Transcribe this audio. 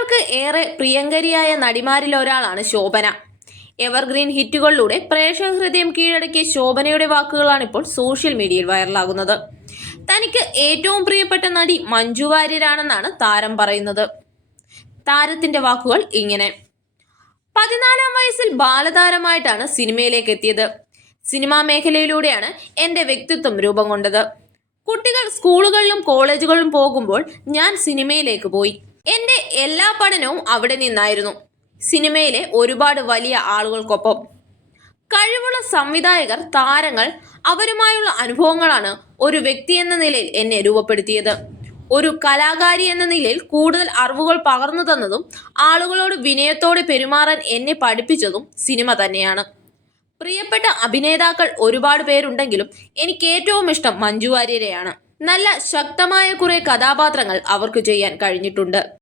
മലയാളികൾക്ക് ഏറെ പ്രിയങ്കരിയായ നടിമാരിൽ ഒരാളാണ് ശോഭന. എവർഗ്രീൻ ഹിറ്റുകളിലൂടെ പ്രേക്ഷക ഹൃദയം കീഴടക്കിയ ശോഭനയുടെ വാക്കുകളാണ് ഇപ്പോൾ സോഷ്യൽ മീഡിയയിൽ വൈറലാകുന്നത്. തനിക്ക് ഏറ്റവും പ്രിയപ്പെട്ട നടി മഞ്ജു വാര്യരാണെന്നാണ് താരം പറയുന്നത്. താരത്തിന്റെ വാക്കുകൾ ഇങ്ങനെ. പതിനാലാം വയസ്സിൽ ബാലതാരമായിട്ടാണ് സിനിമയിലേക്ക് എത്തിയത്. സിനിമാ മേഖലയിലൂടെയാണ് എന്റെ വ്യക്തിത്വം രൂപം കൊണ്ടത്. കുട്ടികൾ സ്കൂളുകളിലും കോളേജുകളിലും പോകുമ്പോൾ ഞാൻ സിനിമയിലേക്ക് പോയി. എന്റെ എല്ലാ പഠനവും അവിടെ നിന്നായിരുന്നു. സിനിമയിലെ ഒരുപാട് വലിയ ആളുകൾക്കൊപ്പം. കഴിവുള്ള സംവിധായകർ താരങ്ങൾ അവരുമായുള്ള അനുഭവങ്ങളാണ് ഒരു വ്യക്തി എന്ന നിലയിൽ എന്നെ രൂപപ്പെടുത്തിയത്. ഒരു കലാകാരി എന്ന നിലയിൽ കൂടുതൽ അറിവുകൾ പകർന്നു തന്നതും ആളുകളോട് വിനയത്തോടെ പെരുമാറാൻ എന്നെ പഠിപ്പിച്ചതും സിനിമ തന്നെയാണ്. പ്രിയപ്പെട്ട അഭിനേതാക്കൾ ഒരുപാട് പേരുണ്ടെങ്കിലും എനിക്ക് ഏറ്റവും ഇഷ്ടം മഞ്ജു വാര്യരെയാണ്. നല്ല ശക്തമായ കുറെ കഥാപാത്രങ്ങൾ അവർക്ക് ചെയ്യാൻ കഴിഞ്ഞിട്ടുണ്ട്.